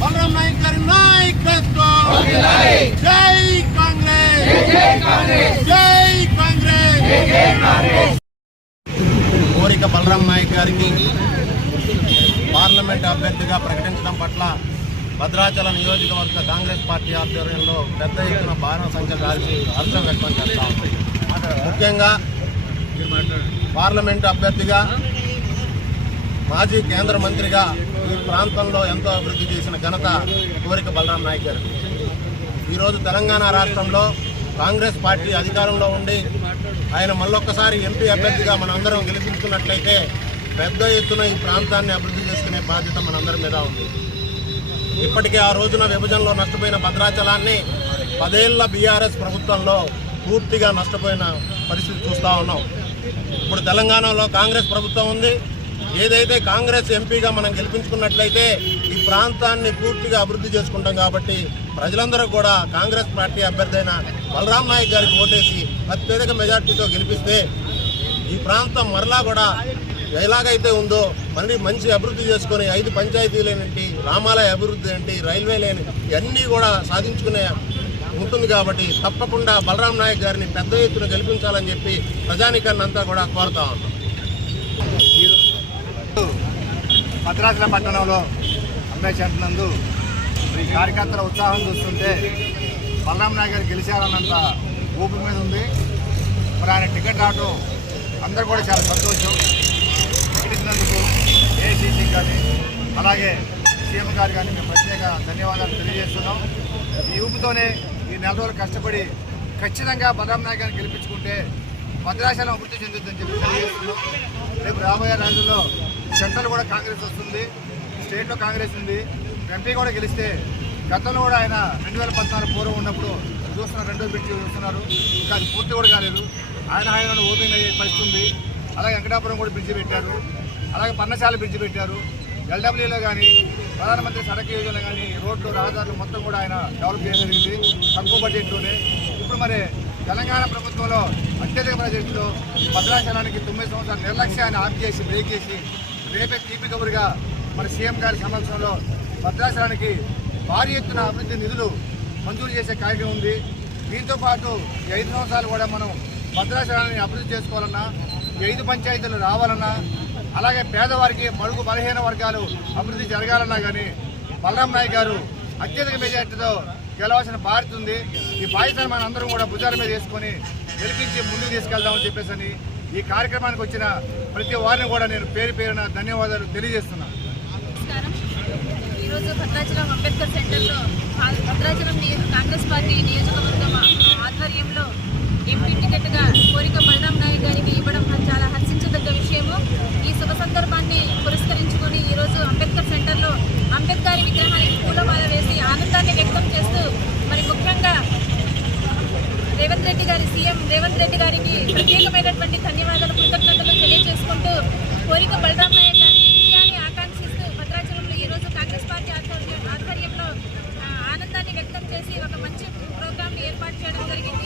బలరాం నాయక్ గారి నాయకత్వం. జై కాంగ్రెస్. జై కాంగ్రెస్. కోరిక బలరాం నాయక్ గారికి పార్లమెంట్ అభ్యర్థిగా ప్రకటించడం పట్ల భద్రాచల నియోజకవర్గ కాంగ్రెస్ పార్టీ ఆధ్వర్యంలో పెద్ద ఎత్తున భారత సంఖ్య కాల్చి అర్థం వ్యక్తం చేస్తాం. ముఖ్యంగా పార్లమెంటు అభ్యర్థిగా మాజీ కేంద్ర మంత్రిగా ఈ ప్రాంతంలో ఎంతో అభివృద్ధి చేసిన ఘనత కోరిక బలరాం నాయక్ గారు. ఈరోజు తెలంగాణ రాష్ట్రంలో కాంగ్రెస్ పార్టీ అధికారంలో ఉండి ఆయన మళ్ళొక్కసారి ఎంపీ అభ్యర్థిగా మనందరం గెలిపించుకున్నట్లయితే పెద్ద ఎత్తున ఈ ప్రాంతాన్ని అభివృద్ధి చేసుకునే బాధ్యత మనందరి మీద ఉంది. ఇప్పటికే ఆ రోజున విభజనలో నష్టపోయిన భద్రాచలాన్ని పదేళ్ళ బీఆర్ఎస్ ప్రభుత్వంలో పూర్తిగా నష్టపోయిన పరిస్థితి చూస్తూ ఉన్నాం. ఇప్పుడు తెలంగాణలో కాంగ్రెస్ ప్రభుత్వం ఉంది. ఏదైతే కాంగ్రెస్ ఎంపీగా మనం గెలిపించుకున్నట్లయితే ఈ ప్రాంతాన్ని పూర్తిగా అభివృద్ధి చేసుకుంటాం కాబట్టి ప్రజలందరూ కూడా కాంగ్రెస్ పార్టీ అభ్యర్థి అయిన బలరాం నాయక్ గారికి ఓటేసి అత్యధిక మెజార్టీతో గెలిపిస్తే ఈ ప్రాంతం మరలా కూడా ఎలాగైతే ఉందో మళ్ళీ మంచి అభివృద్ధి చేసుకొని ఐదు పంచాయతీలేనంటి రామాలయ అభివృద్ధి ఏంటి రైల్వే లేని ఇవన్నీ కూడా సాధించుకునే ఉంటుంది కాబట్టి తప్పకుండా బలరాం నాయక్ గారిని పెద్ద ఎత్తున గెలిపించాలని చెప్పి ప్రజానికాన్ని అంతా కూడా కోరుతా ఉన్నాం. భద్రాచల పట్టణంలో అంబేద్కర్ నందు ఈ కార్యకర్తల ఉత్సాహం చూస్తుంటే బలరాం నాయక్ గెలిచారన్నంత ఊపి మీద ఉంది. మరి ఆయన టికెట్ రావడం అందరూ కూడా చాలా సంతోషం. టికెట్ ఇచ్చినందుకు ఏసీసీ కానీ అలాగే సీఎం గారు కానీ మేము ప్రత్యేక ధన్యవాదాలు తెలియజేస్తున్నాం. ఈ ఊపుతోనే ఈ నెల రోజులు కష్టపడి ఖచ్చితంగా బలరాం నాయక్ గెలిపించుకుంటే భద్రాచలం అభివృద్ధి చెందుతుందని చెప్పి తెలియజేస్తున్నాం. రేపు రాబోయే రోజుల్లో సెంట్రల్ కూడా కాంగ్రెస్ వస్తుంది స్టేట్లో కాంగ్రెస్ ఉంది. ఎంపీ కూడా గెలిస్తే గతంలో కూడా ఆయన రెండు వేల పద్నాలుగు పూర్వం ఉన్నప్పుడు చూస్తున్నారు రెండో బ్రిడ్జి చూస్తున్నారు. ఇంకా అది పూర్తి కూడా కాలేదు. ఆయన ఆయన ఓపెన్ అయ్యే పరిస్థితి ఉంది అలాగే వెంకటాపురం కూడా బ్రిడ్జి పెట్టారు. అలాగే పన్నశాల బ్రిడ్జి పెట్టారు. ఎల్డబ్ల్యూలో కానీ ప్రధానమంత్రి సడక్ యోజన కానీ రోడ్లు రహదారులు మొత్తం కూడా ఆయన డెవలప్ చేయడం జరిగింది. తక్కువ బడ్జెట్లోనే ఇప్పుడు మరి తెలంగాణ ప్రభుత్వంలో అత్యధిక బడ్జెట్లో భద్రాచలానికి తొమ్మిది సంవత్సరాల నిర్లక్ష్యాన్ని ఆఫ్ చేసి బ్రేక్ చేసి రేపే తీపి కబురుగా మన సీఎం గారి సమక్షంలో భద్రాచలానికి భారీ ఎత్తున అభివృద్ధి నిధులు మంజూరు చేసే కార్యక్రమం ఉంది. దీంతో పాటు ఈ ఐదు సంవత్సరాలు కూడా మనం భద్రాచలాన్ని అభివృద్ధి చేసుకోవాలన్నా ఈ ఐదు పంచాయతీలు రావాలన్నా అలాగే పేదవారికి మరుగు బలహీన వర్గాలు అభివృద్ధి జరగాలన్నా కానీ బలరాం నాయక్ గారు అత్యధిక మెజార్టీతో గెలవాల్సిన బాధ్యత ఉంది. ఈ బాధ్యతను మన అందరం కూడా భుజాల మీద వేసుకొని గెలిపించి ముందుకు తీసుకెళ్దామని చెప్పేసి అని ఈ కార్యక్రమానికి వచ్చిన ప్రతి వారిని కూడా నేను పేరు పేరున ధన్యవాదాలు తెలియజేస్తున్నాను ఈరోజు భద్రాచలం అంబేద్కర్ సెంటర్లో భద్రాచలం కాంగ్రెస్ పార్టీ నియోజకవర్గం ఆధ్వర్యంలో ఎంపీ టికెట్గా కోరిక బలరాం నాయక్ గారికి ఇవ్వడం చాలా హర్షించదగ్గ విషయము. ఈ శుభ సందర్భాన్ని పురస్కరించుకొని ఈరోజు అంబేద్కర్ సెంటర్లో అంబేద్కర్ విగ్రహానికి పూలమాల వేసి ఆనంద వ్యక్తం చేస్తూ మరి ముఖ్యంగా రేవంత్ రెడ్డి గారి సీఎం రేవంత్ రెడ్డి గారికి ప్రత్యేకమైనటువంటి ధన్యవాదాలు కృతజ్ఞతలు తెలియజేసుకుంటూ కోరిక బలరాం నాయక్ గారి విజయాన్ని ఆకాంక్షిస్తూ భద్రాచలంలో ఈరోజు కాంగ్రెస్ పార్టీ ఆధ్వర్య- ఆధ్వర్యంలో ఆనందాన్ని వ్యక్తం చేసి ఒక మంచి ప్రోగ్రామ్ ఏర్పాటు చేయడం జరిగింది.